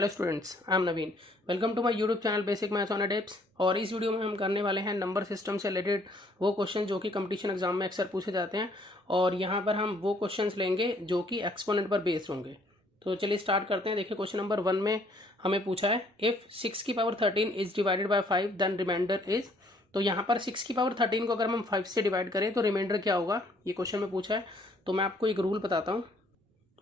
Hello students, I am Naveen. Welcome to my YouTube channel basic maths on tips. और इस वीडियो में हम करने वाले हैं नंबर सिस्टम से रिलेटेड वो क्वेश्चन जो कि कंपटीशन एग्जाम में अक्सर पूछे जाते हैं। और यहाँ पर हम वो क्वेश्चंस लेंगे जो कि एक्सपोनेंट पर बेस्ड होंगे। तो चलिए स्टार्ट करते हैं। देखिए क्वेश्चन नंबर 1 में हमें पूछा है इफ़ 6 की power 13 is divided by 5 then remainder is. तो यहाँ पर 6 की पावर 13 को अगर हम 5 से डिवाइड करें तो रिमाइंडर क्या होगा, ये क्वेश्चन में पूछा है। तो मैं आपको एक रूल बताता हूँ।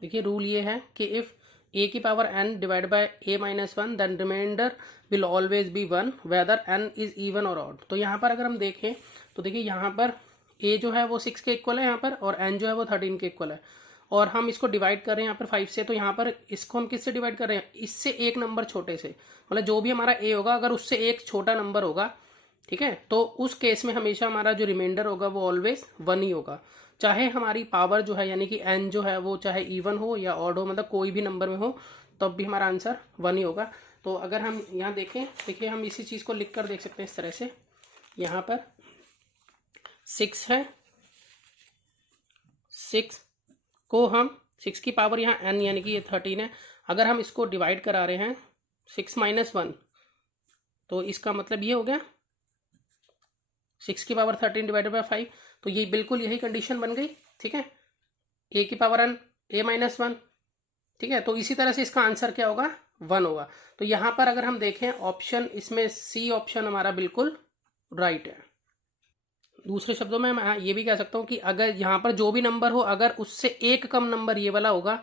देखिए रूल ये है कि इफ़ a की power n divide by a minus 1 then remainder will always be 1 whether n is even और ऑड। तो यहाँ पर अगर हम देखें तो देखिए यहाँ पर a जो है वो 6 के इक्वल है यहाँ पर, और n जो है वो 13 के इक्वल है। और हम इसको डिवाइड कर रहे हैं यहाँ पर 5 से। तो यहाँ पर इसको हम किससे डिवाइड कर रहे हैं, इससे एक नंबर छोटे से, मतलब जो भी हमारा a होगा अगर उससे एक छोटा नंबर होगा, ठीक है, तो उस केस में हमेशा हमारा जो रिमाइंडर होगा वो ऑलवेज 1 ही होगा। चाहे हमारी पावर जो है यानी कि n जो है वो चाहे इवन हो या ऑड हो, मतलब कोई भी नंबर में हो, तब भी हमारा आंसर 1 ही होगा। तो अगर हम यहाँ देखें, देखिए हम इसी चीज़ को लिख कर देख सकते हैं इस तरह से। यहाँ पर 6 है, 6 को हम 6 की पावर यहाँ n यानी कि ये 13 है, अगर हम इसको डिवाइड करा रहे हैं 6 माइनस 1, तो इसका मतलब ये हो गया 6 की पावर 13 डिवाइडेड बाय 5। तो ये बिल्कुल यही कंडीशन बन गई, ठीक है, a की पावर n a माइनस 1, ठीक है। तो इसी तरह से इसका आंसर क्या होगा, 1 होगा। तो यहाँ पर अगर हम देखें ऑप्शन, इसमें सी ऑप्शन हमारा बिल्कुल राइट है। दूसरे शब्दों में मैं ये भी कह सकता हूँ कि अगर यहाँ पर जो भी नंबर हो अगर उससे एक कम नंबर ये वाला होगा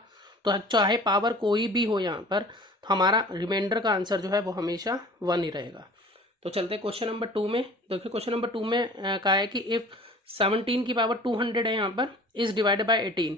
तो चाहे पावर कोई भी हो यहाँ पर, तो हमारा रिमाइंडर का आंसर जो है वो हमेशा 1 ही रहेगा। तो चलते क्वेश्चन नंबर 2 में। देखिए क्वेश्चन नंबर 2 में कहा है कि इफ 17 की पावर 200 है यहाँ पर is divided by 18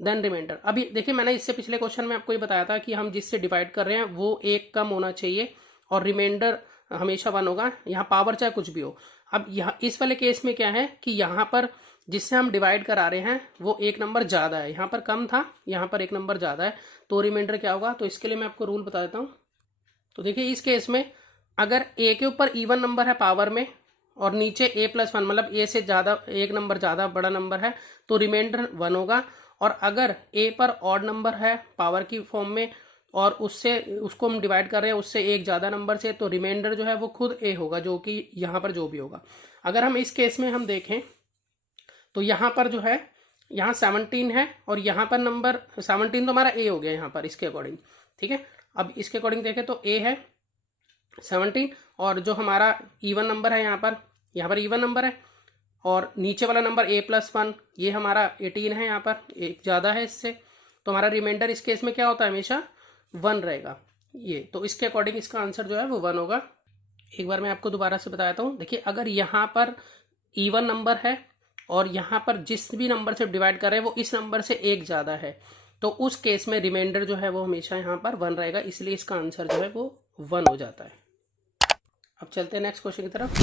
then remainder. अभी देखिए मैंने इससे पिछले क्वेश्चन में आपको ये बताया था कि हम जिससे डिवाइड कर रहे हैं वो एक कम होना चाहिए और रिमाइंडर हमेशा 1 होगा, यहाँ पावर चाहे कुछ भी हो। अब यहाँ इस वाले केस में क्या है कि यहाँ पर जिससे हम डिवाइड करा रहे हैं वो एक नंबर ज़्यादा है, यहाँ पर कम था, यहाँ पर एक नंबर ज़्यादा है, तो रिमाइंडर क्या होगा। तो इसके लिए मैं आपको रूल बता देता हूँ। तो देखिए इस केस में अगर a के ऊपर इवन नंबर है पावर में और नीचे a प्लस 1, मतलब a से ज़्यादा एक नंबर ज़्यादा बड़ा नंबर है, तो रिमाइंडर 1 होगा। और अगर a पर ऑड नंबर है पावर की फॉर्म में और उससे उसको हम डिवाइड कर रहे हैं उससे एक ज़्यादा नंबर से, तो रिमाइंडर जो है वो खुद a होगा, जो कि यहाँ पर जो भी होगा। अगर हम इस केस में हम देखें तो यहाँ पर जो है यहाँ 17 है और यहाँ पर नंबर 17 तो हमारा a हो गया यहाँ पर इसके अकॉर्डिंग, ठीक है। अब इसके अकॉर्डिंग देखें तो a है 17 और जो हमारा इवन नंबर है यहाँ पर इवन नंबर है और नीचे वाला नंबर a प्लस 1 ये हमारा 18 है, यहाँ पर एक ज़्यादा है इससे, तो हमारा रिमाइंडर इस केस में क्या होता है, हमेशा 1 रहेगा ये। तो इसके अकॉर्डिंग इसका आंसर जो है वो 1 होगा। एक बार मैं आपको दोबारा से बताता हूँ। देखिए अगर यहाँ पर इवन नंबर है और यहाँ पर जिस भी नंबर से डिवाइड कर रहे हैं वो इस नंबर से एक ज़्यादा है, तो उस केस में रिमाइंडर जो है वो हमेशा यहाँ पर 1 रहेगा, इसलिए इसका आंसर जो है वो 1 हो जाता है। अब चलते हैं नेक्स्ट क्वेश्चन की तरफ।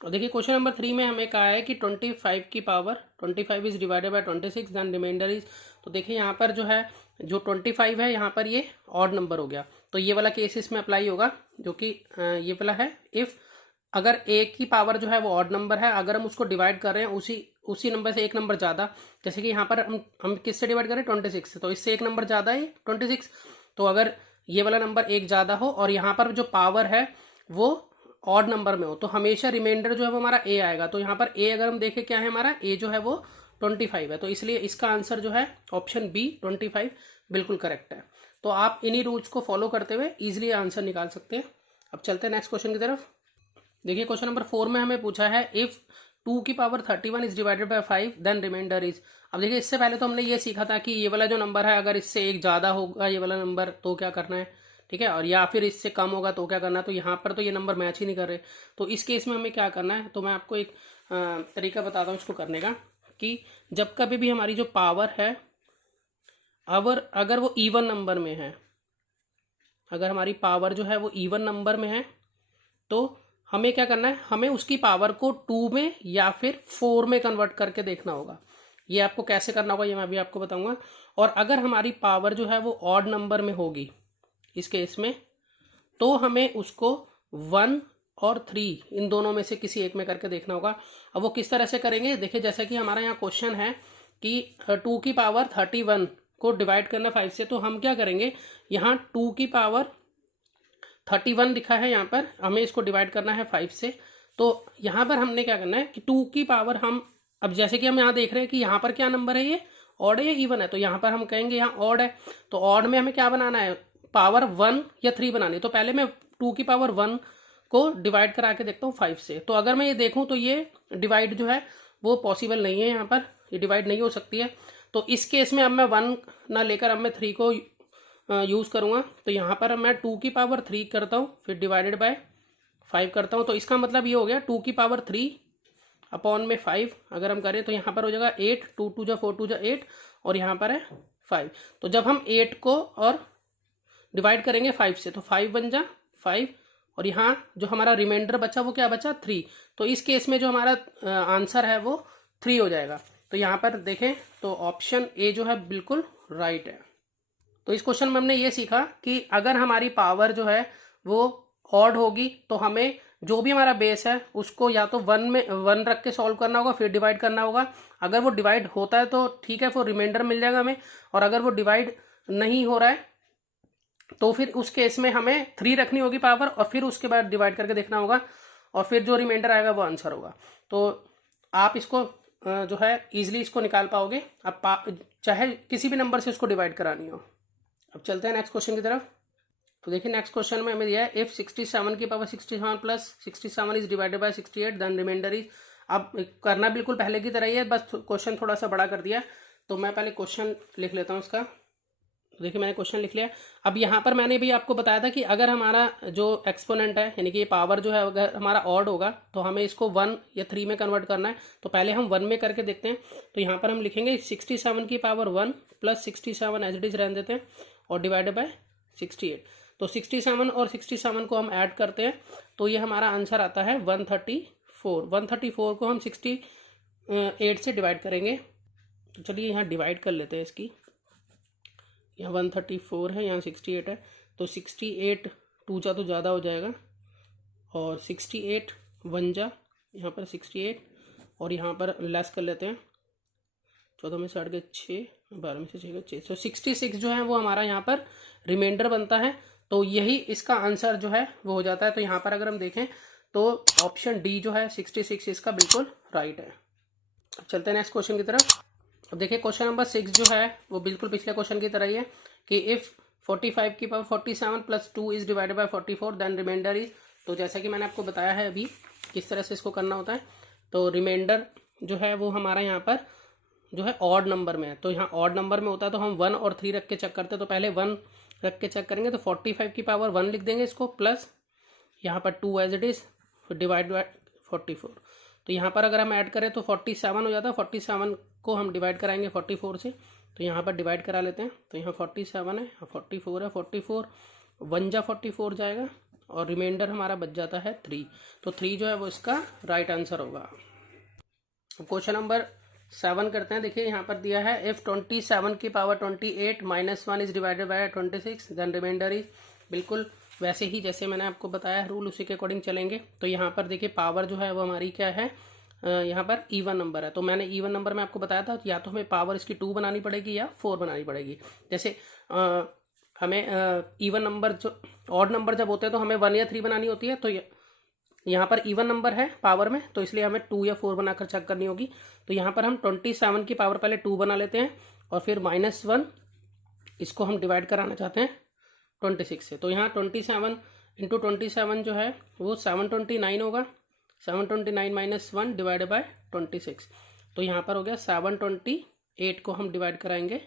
और देखिए क्वेश्चन नंबर 3 में हमें कहा है कि 25 की power 25 is divided by 26 then remainder is. तो देखिए यहाँ पर जो है जो 25 है यहाँ पर ये ऑड नंबर हो गया, तो ये वाला केस इसमें अप्लाई होगा, जो कि ये वाला है इफ़ अगर a की पावर जो है वो ऑड नंबर है, अगर हम उसको डिवाइड कर रहे हैं उसी नंबर से एक नंबर ज़्यादा, जैसे कि यहाँ पर हम किससे डिवाइड करें 26 से, तो इससे एक नंबर ज़्यादा है 26। तो अगर ये वाला नंबर एक ज़्यादा हो और यहाँ पर जो पावर है वो ऑड नंबर में हो, तो हमेशा रिमाइंडर जो है वो हमारा a आएगा। तो यहाँ पर a अगर हम देखें क्या है, हमारा a जो है वो 25 है, तो इसलिए इसका आंसर जो है ऑप्शन बी 25 बिल्कुल करेक्ट है। तो आप इन्हीं रूल्स को फॉलो करते हुए ईजिली आंसर निकाल सकते हैं। अब चलते हैं नेक्स्ट क्वेश्चन की तरफ। देखिए क्वेश्चन नंबर 4 में हमें पूछा है इफ 2 की power 31 is divided by 5 then remainder is. अब देखिए इससे पहले तो हमने ये सीखा था कि ये वाला जो नंबर है अगर इससे एक ज़्यादा होगा ये वाला नंबर तो क्या करना है, ठीक है, और या फिर इससे कम होगा तो क्या करना है। तो यहाँ पर तो ये नंबर मैच ही नहीं कर रहे, तो इस केस में हमें क्या करना है, तो मैं आपको एक तरीका बताता हूँ इसको करने का, कि जब कभी भी हमारी जो पावर है अगर वो इवन नंबर में है, अगर हमारी पावर जो है वो इवन नंबर में है, तो हमें क्या करना है, हमें उसकी पावर को 2 में या फिर 4 में कन्वर्ट करके देखना होगा। ये आपको कैसे करना होगा ये मैं अभी आपको बताऊंगा। और अगर हमारी पावर जो है वो ऑड नंबर में होगी इस केस में, तो हमें उसको 1 और 3 इन दोनों में से किसी एक में करके देखना होगा। अब वो किस तरह से करेंगे, देखिए जैसे कि हमारा यहाँ क्वेश्चन है कि 2 की पावर 31 को डिवाइड करना 5 से, तो हम क्या करेंगे, यहाँ 2 की पावर 31 दिखा है, यहाँ पर हमें इसको डिवाइड करना है 5 से। तो यहाँ पर हमने क्या करना है कि 2 की पावर हम, अब जैसे कि हम यहाँ देख रहे हैं कि यहाँ पर क्या नंबर है, ये ऑड है या इवन है, तो यहाँ पर हम कहेंगे यहाँ ऑड है। तो ऑड में हमें क्या बनाना है, पावर 1 या 3 बनानी है। तो पहले मैं 2 की पावर 1 को डिवाइड करा के देखता हूँ 5 से। तो अगर मैं ये देखूँ तो ये डिवाइड जो है वो पॉसिबल नहीं है, यहाँ पर ये डिवाइड नहीं हो सकती है। तो इस केस में अब मैं 1 ना लेकर अब मैं 3 को यूज़ करूँगा। तो यहाँ पर मैं 2 की पावर 3 करता हूँ, फिर डिवाइडेड बाय 5 करता हूँ। तो इसका मतलब ये हो गया 2 की पावर 3 अपॉन में 5 अगर हम करें तो यहाँ पर हो जाएगा 8, 2 2 जा 4 2 जा 8 और यहाँ पर है 5। तो जब हम 8 को और डिवाइड करेंगे 5 से तो 5 बन जा 5 और यहाँ जो हमारा रिमाइंडर बचा वो क्या बचा 3। तो इस केस में जो हमारा आंसर है वो 3 हो जाएगा। तो यहाँ पर देखें तो ऑप्शन ए जो है बिल्कुल राइट है। तो इस क्वेश्चन में हमने ये सीखा कि अगर हमारी पावर जो है वो ऑड होगी तो हमें जो भी हमारा बेस है उसको या तो 1 में 1 रख के सॉल्व करना होगा, फिर डिवाइड करना होगा। अगर वो डिवाइड होता है तो ठीक है, वो रिमाइंडर मिल जाएगा हमें, और अगर वो डिवाइड नहीं हो रहा है तो फिर उस केस में हमें 3 रखनी होगी पावर और फिर उसके बाद डिवाइड करके देखना होगा और फिर जो रिमाइंडर आएगा वो आंसर होगा। तो आप इसको जो है ईजिली इसको निकाल पाओगे, आप चाहे किसी भी नंबर से उसको डिवाइड करानी हो। अब चलते हैं नेक्स्ट क्वेश्चन की तरफ। तो देखिए नेक्स्ट क्वेश्चन में हमें दिया है इफ 67 की power 67 plus 67 is divided by 68 then remainder is. अब करना बिल्कुल पहले की तरह ही है, बस क्वेश्चन थोड़ा सा बड़ा कर दिया। तो मैं पहले क्वेश्चन लिख लेता हूँ इसका। तो देखिए मैंने क्वेश्चन लिख लिया। अब यहाँ पर मैंने भी आपको बताया था कि अगर हमारा जो एक्सपोनेंट है यानी कि ये पावर जो है अगर हमारा ऑड होगा तो हमें इसको 1 या 3 में कन्वर्ट करना है। तो पहले हम 1 में करके देखते हैं। तो यहाँ पर हम लिखेंगे 67 की power 1 plus 67 as it is रहने देते हैं और डिवाइडेड बाय 68। तो 67 और 67 को हम ऐड करते हैं तो ये हमारा आंसर आता है 134। 134 को हम 68 से डिवाइड करेंगे। तो चलिए यहाँ डिवाइड कर लेते हैं इसकी। यहाँ 134 है, यहाँ 68 है, तो 68 2 जा तो ज़्यादा हो जाएगा और 68 1 जा यहाँ पर 68 और यहाँ पर लेस कर लेते हैं 14 में से 8 गए 6, 12 में से 6 गए 6। तो 66 जो है वो हमारा यहाँ पर रिमाइंडर बनता है। तो यही इसका आंसर जो है वो हो जाता है। तो यहाँ पर अगर हम देखें तो ऑप्शन डी जो है 66 इसका बिल्कुल राइट है। अब चलते हैं नेक्स्ट क्वेश्चन की तरफ। अब देखिए क्वेश्चन नंबर 6 जो है वो बिल्कुल पिछले क्वेश्चन की तरह ही है कि इफ़ 45 की power 47 plus 2 is divided by 44 then remainder is. तो जैसा कि मैंने आपको बताया है अभी किस तरह से इसको करना होता है। तो रिमाइंडर जो है वो हमारा यहाँ पर जो है ऑड नंबर में है। तो यहाँ ऑड नंबर में होता है तो हम 1 और 3 रख के चेक करते हैं। तो पहले 1 रख के चेक करेंगे तो 45 की पावर 1 लिख देंगे इसको प्लस यहाँ पर 2 एज इट इज फिर डिवाइड बाय 44। तो यहाँ पर अगर हम ऐड करें तो 47 हो जाता है। 47 को हम डिवाइड कराएंगे 44 से। तो यहाँ पर डिवाइड करा लेते हैं। तो यहाँ 47 है, 44 है, 44 1 जा 44 जाएगा और रिमाइंडर हमारा बच जाता है 3। तो 3 जो है वो इसका राइट आंसर होगा। क्वेश्चन नंबर 7 करते हैं। देखिए यहाँ पर दिया है इफ 27 की power 28 minus 1 is divided by 26 then remainder is. बिल्कुल वैसे ही जैसे मैंने आपको बताया रूल उसी के अकॉर्डिंग चलेंगे। तो यहाँ पर देखिए पावर जो है वो हमारी क्या है, यहाँ पर इवन नंबर है। तो मैंने इवन नंबर में आपको बताया था या तो हमें पावर इसकी 2 बनानी पड़ेगी या 4 बनानी पड़ेगी। जैसे हमें इवन नंबर जो ऑड नंबर जब होते हैं तो हमें 1 या 3 बनानी होती है। तो यहाँ पर इवन नंबर है पावर में तो इसलिए हमें 2 या 4 बनाकर चेक करनी होगी। तो यहाँ पर हम 27 की पावर पहले 2 बना लेते हैं और फिर -1 इसको हम डिवाइड कराना चाहते हैं 26 से। तो यहाँ 27 इंटू 27 जो है वो 729 होगा। 729 माइनस 1 डिवाइड बाय 26। तो यहाँ पर हो गया 728 को हम डिवाइड कराएंगे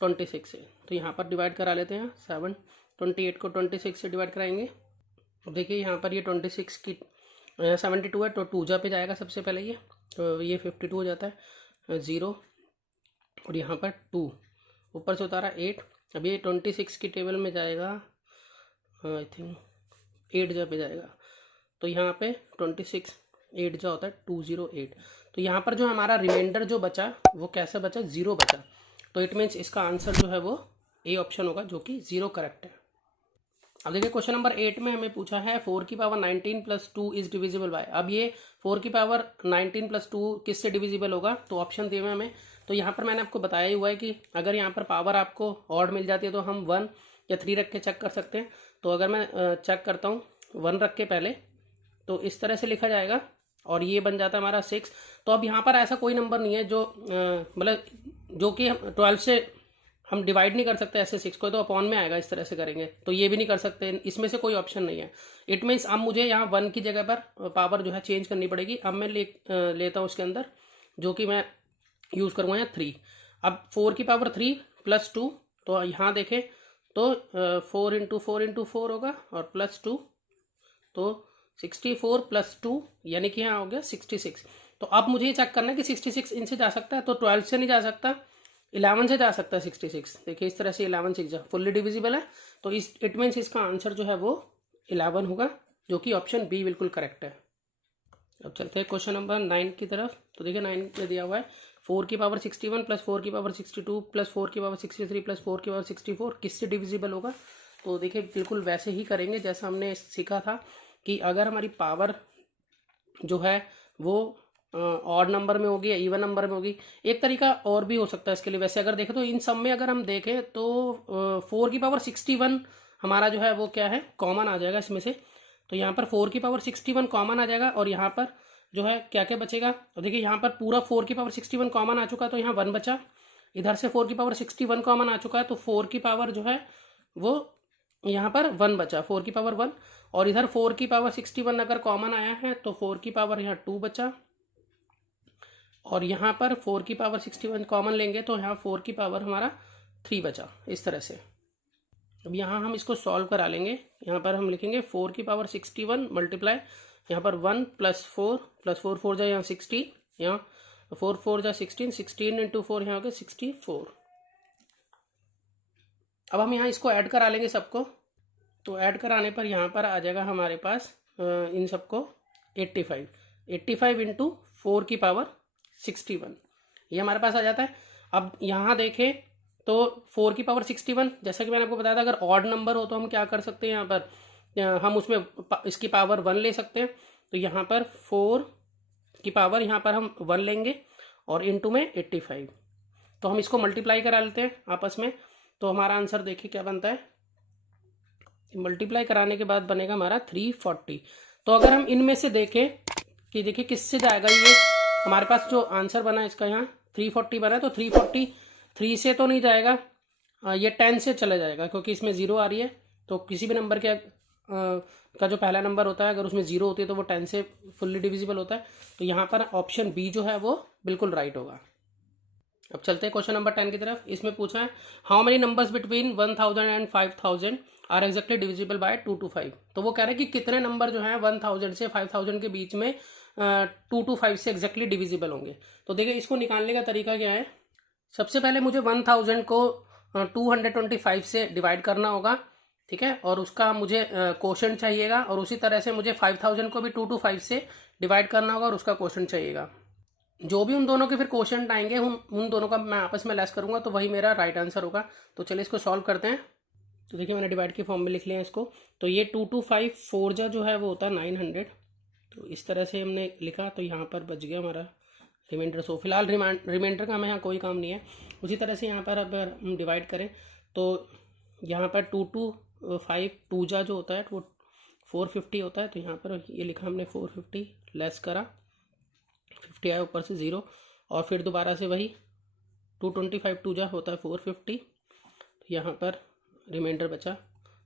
26 से। तो यहाँ पर डिवाइड करा लेते हैं 728 को 26 से डिवाइड कराएंगे। देखिए यहाँ पर ये 26 की 72 है तो 2 जा पे जाएगा सबसे पहले ये। तो ये 52 हो जाता है 0 और यहाँ पर 2 ऊपर से उतारा 8। अब ये 26 की टेबल में जाएगा आई थिंक 8 जा पे जाएगा। तो यहाँ पे 26 8 जा होता है 208। तो यहाँ पर जो हमारा रिमाइंडर जो बचा वो कैसे बचा, 0 बचा। तो इट मीन्स इसका आंसर जो है वो ए ऑप्शन होगा जो कि 0 करेक्ट है। अब देखिए क्वेश्चन नंबर 8 में हमें पूछा है 4 की power 19 plus 2 is divisible by. अब ये 4 की पावर 19 प्लस 2 किससे डिविजिबल होगा। तो ऑप्शन दिए हुए हमें तो यहाँ पर मैंने आपको बताया ही हुआ है कि अगर यहाँ पर पावर आपको ऑड मिल जाती है तो हम 1 या 3 रख के चेक कर सकते हैं। तो अगर मैं चेक करता हूँ 1 रख के पहले, तो इस तरह से लिखा जाएगा और ये बन जाता है हमारा 6। तो अब यहाँ पर ऐसा कोई नंबर नहीं है जो मतलब जो कि 12 से हम डिवाइड नहीं कर सकते ऐसे 6 को, तो अपॉन में आएगा, इस तरह से करेंगे तो ये भी नहीं कर सकते, इसमें से कोई ऑप्शन नहीं है। इट मीन्स अब मुझे यहाँ 1 की जगह पर पावर जो है चेंज करनी पड़ेगी। अब मैं लेता हूँ उसके अंदर जो कि मैं यूज़ करूँगा यहाँ 3। अब 4 की पावर 3 प्लस 2, तो यहाँ देखें तो 4 इंटू 4 होगा और प्लस 2, तो 64 प्लस 2 यानी कि यहाँ हो गया 66। तो अब मुझे ये चेक करना है कि 66 इनसे जा सकता है, तो 12 से नहीं जा सकता, 11 से जा सकता है 66। देखिए इस तरह से 11 से फुल्ली डिविजिबल है, तो इस इट मीन्स इसका आंसर जो है वो 11 होगा, जो कि ऑप्शन बी बिल्कुल करेक्ट है। अब चलते हैं क्वेश्चन नंबर 9 की तरफ। तो देखिए 9 में दिया हुआ है 4 की पावर 61 प्लस 4 की पावर 62 प्लस 4 की पावर 63 प्लस 4 की पावर 64 किससे डिविजिबल होगा। तो देखिए बिल्कुल वैसे ही करेंगे जैसा हमने सीखा था कि अगर हमारी पावर जो है वो ऑड नंबर में होगी या इवन नंबर में होगी। एक तरीका और भी हो सकता है इसके लिए, वैसे अगर देखें तो इन सब में अगर हम देखें तो 4 की पावर 61 हमारा जो है वो क्या है, कॉमन आ जाएगा इसमें से। तो यहाँ पर 4 की पावर 61 कॉमन आ जाएगा और यहाँ पर जो है क्या क्या बचेगा। तो देखिए यहाँ पर पूरा 4 की पावर 61 कॉमन आ चुका, तो यहाँ 1 बचा। इधर से 4 की पावर 61 कॉमन आ चुका है, तो 4 की पावर जो है वो यहाँ पर 1 बचा, 4 की पावर 1। और इधर 4 की पावर 61 अगर कॉमन आया है तो 4 की पावर यहाँ 2 बचा, और यहाँ पर 4 की पावर 61 कॉमन लेंगे तो यहाँ 4 की पावर हमारा 3 बचा, इस तरह से। अब यहाँ हम इसको सॉल्व करा लेंगे। यहाँ पर हम लिखेंगे 4 की पावर 61 मल्टीप्लाई यहाँ पर 1 प्लस 4 4 जा यहाँ 60, यहाँ 4 4 जा 16, 16 इंटू 4 यहाँ हो गया 64। अब हम यहाँ इसको ऐड करा लेंगे सबको। तो ऐड कराने पर यहाँ पर आ जाएगा हमारे पास इन सबको 85 इंटू 4 की पावर 61, ये हमारे पास आ जाता है। अब यहाँ देखें तो 4 की पावर 61, जैसा कि मैंने आपको बताया था अगर ऑड नंबर हो तो हम क्या कर सकते हैं, यहाँ पर हम उसमें इसकी पावर 1 ले सकते हैं। तो यहाँ पर 4 की पावर यहाँ पर हम 1 लेंगे और इनटू में 85, तो हम इसको मल्टीप्लाई करा लेते हैं आपस में। तो हमारा आंसर देखिए क्या बनता है, मल्टीप्लाई कराने के बाद बनेगा हमारा 340। तो अगर हम इनमें से देखें कि देखिए किससे जाएगा, ये हमारे पास जो आंसर बना है इसका यहाँ 340 बना है, तो 340 3 से तो नहीं जाएगा, ये 10 से चला जाएगा क्योंकि इसमें 0 आ रही है। तो किसी भी नंबर के का जो पहला नंबर होता है अगर उसमें 0 होती है तो वो 10 से फुल्ली डिविजिबल होता है। तो यहाँ पर ऑप्शन बी जो है वो बिल्कुल राइट होगा। अब चलते हैं क्वेश्चन नंबर 10 की तरफ। इसमें पूछा है how many numbers between 1000 and 5000 are exactly divisible by 2 to 5। तो वो कह रहे हैं कि कितने नंबर जो है 1000 से 5000 के बीच में 2 to 5 से एग्जैक्टली डिविजिबल होंगे। तो देखिए इसको निकालने का तरीका क्या है, सबसे पहले मुझे 1000 को 225 से डिवाइड करना होगा, ठीक है, और उसका मुझे क्वोशंट चाहिएगा, और उसी तरह से मुझे 5000 को भी 2 to 5 से डिवाइड करना होगा और उसका क्वोशंट चाहिएगा। जो भी उन दोनों के फिर क्वोशंट आएंगे उन दोनों का मैं आपस में लेस करूंगा, तो वही मेरा राइट आंसर होगा। तो चलिए इसको सॉल्व करते हैं। तो देखिए मैंने डिवाइड के फॉर्म में लिख लिया है इसको। तो ये 2 to 5 4 जो है वो होता है 900, तो इस तरह से हमने लिखा। तो यहाँ पर बच गया हमारा रिमाइंडर। सो फिलहाल रिमाइंडर का हमें यहाँ कोई काम नहीं है। उसी तरह से यहाँ पर अगर हम डिवाइड करें तो यहाँ पर 2 to 5 2 जो होता है वो 450 होता है। तो यहाँ पर ये लिखा हमने 450, लेस करा 50 आया ऊपर से 0, और फिर दोबारा से वही 225 2 होता है 450, तो यहाँ पर रिमाइंडर बचा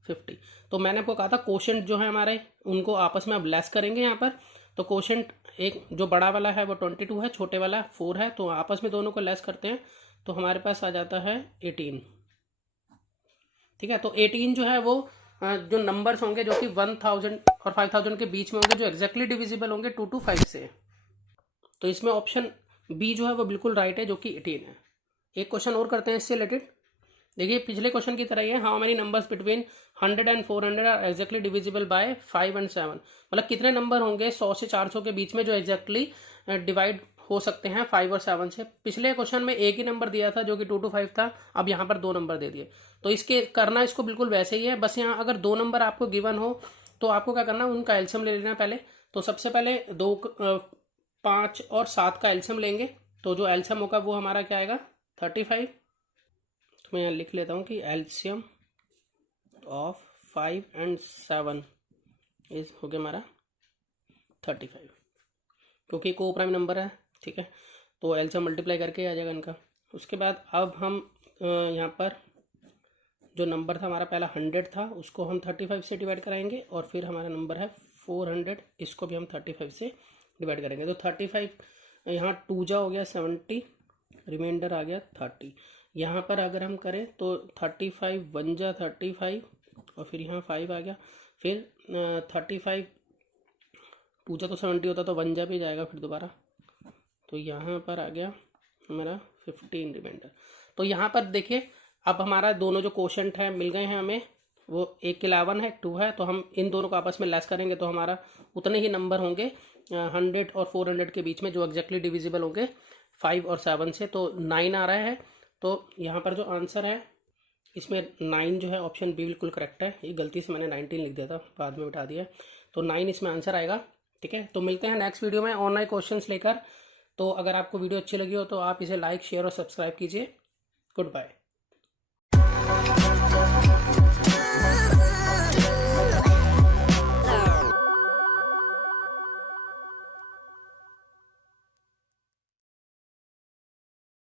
50। तो मैंने आपको कहा था क्वोशंट जो है हमारे उनको आपस में अब लेस करेंगे यहाँ पर। तो क्वोशंट एक जो बड़ा वाला है वो 22 है, छोटे वाला 4 है, तो आपस में दोनों को लेस करते हैं तो हमारे पास आ जाता है 18, ठीक है। तो 18 जो है वो जो नंबर्स होंगे जो कि 1000 और 5000 के बीच में होंगे, जो एग्जैक्टली डिविजिबल होंगे 2 to 5 से। तो इसमें ऑप्शन बी जो है वो बिल्कुल राइट है, जो कि 18 है। एक क्वेश्चन और करते हैं इससे रिलेटेड। देखिए पिछले क्वेश्चन की तरह ही है, how many numbers between 100 and 400 are exactly divisible by 5 and 7। मतलब कितने नंबर होंगे 100 से 400 के बीच में जो एग्जैक्टली डिवाइड हो सकते हैं 5 और 7 से। पिछले क्वेश्चन में एक ही नंबर दिया था जो कि 2 to 5 था, अब यहाँ पर 2 नंबर दे दिए। तो इसके करना इसको बिल्कुल वैसे ही है, बस यहाँ अगर 2 नंबर आपको गिवन हो तो आपको क्या करना है, उनका एलसीएम ले लेना पहले। तो सबसे पहले 2 5 और 7 का एलसीएम लेंगे, तो जो एलसीएम होगा वो हमारा क्या आएगा 35। तो मैं यहाँ लिख लेता हूँ कि एलसीएम ऑफ 5 and 7 इज हो गया हमारा 35, क्योंकि को प्राइम नंबर है। ठीक है, तो एलसीएम मल्टीप्लाई करके आ जाएगा इनका। उसके बाद अब हम यहाँ पर जो नंबर था हमारा पहला 100 था, उसको हम 35 से डिवाइड कराएंगे, और फिर हमारा नंबर है 400, इसको भी हम 35 से डिवाइड करेंगे। तो 35 यहाँ 2 जा हो गया 70, रिमाइंडर आ गया 30। यहाँ पर अगर हम करें तो 35 1 जा 35, और फिर यहाँ 5 आ गया, फिर 35 2 जा तो 70 होता, तो 1 जा भी जाएगा फिर दोबारा, तो यहाँ पर आ गया हमारा 15 रिमाइंडर। तो यहाँ पर देखिए अब हमारा दोनों जो क्वोशंट है मिल गए हैं हमें, वो एक 11 है 2 है, तो हम इन दोनों को आपस में लेस करेंगे तो हमारा उतने ही नंबर होंगे 100 और 400 के बीच में, जो एग्जैक्टली डिविजिबल होंगे 5 और 7 से। तो 9 आ रहा है। तो यहाँ पर जो आंसर है इसमें 9 जो है ऑप्शन बी बिल्कुल करेक्ट है। ये गलती से मैंने 19 लिख दिया था, बाद में बिठा दिया, तो 9 इसमें आंसर आएगा। ठीक है, तो मिलते हैं नेक्स्ट वीडियो में ऑनलाइन क्वेश्चंस लेकर। तो अगर आपको वीडियो अच्छी लगी हो तो आप इसे लाइक शेयर और सब्सक्राइब कीजिए। Good bye.